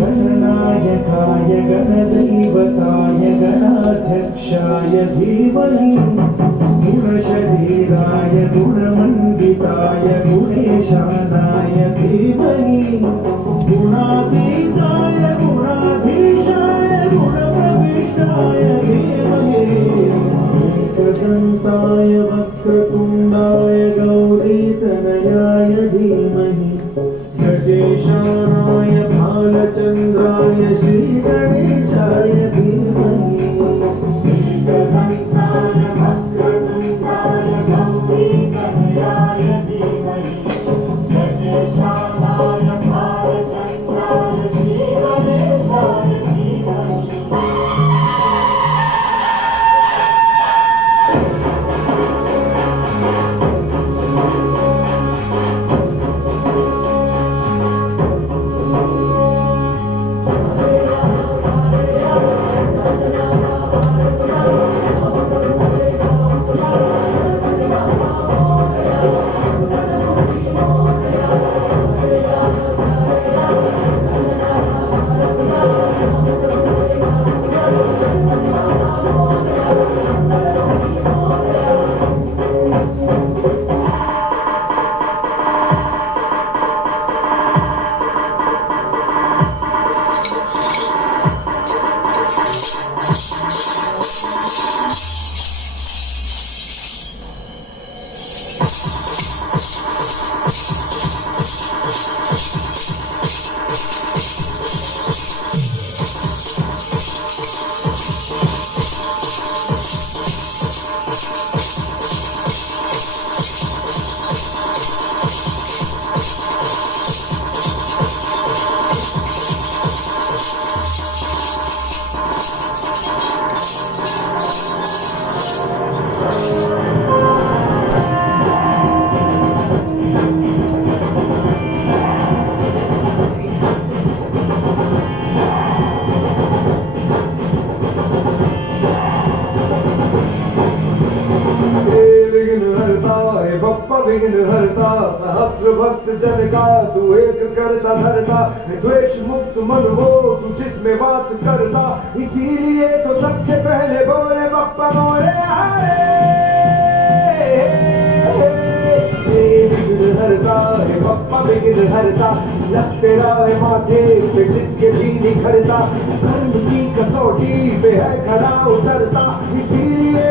गणनायकाय गणदैवताय गणाध्यक्षाय धीमहि गुणशरीराय गुणमण्डिताय गुणेशानाय धीमहि गुणातीताय गुणाधीशाय गुणप्रविष्टाय धीमहि एकदन्ताय वक्रतुण्डाय गौरीतनयाय धीमहि गजेशानाय भालचन्द्राय श्रीगणेशाय धीमहि एकदन्ताय वक्रतुण्डाय गौरीतनयाय धीमहि गजेशानाय भालचन्द्राय श्रीगणेशाय धीमहि। विघ्न हरता सहस्र भक्त जन का तू एक करता धरता द्वेष मुक्त मन हो तू जिसमें बात करता इसीलिए तो सबसे पहले बोले बप्पा मोरे आए। विघ्न हरता है बप्पा विघ्न हरता लगते रहे माथे पे जिसके भी निखरता कर्म की कसौटी पे है खड़ा उतरता इसीलिए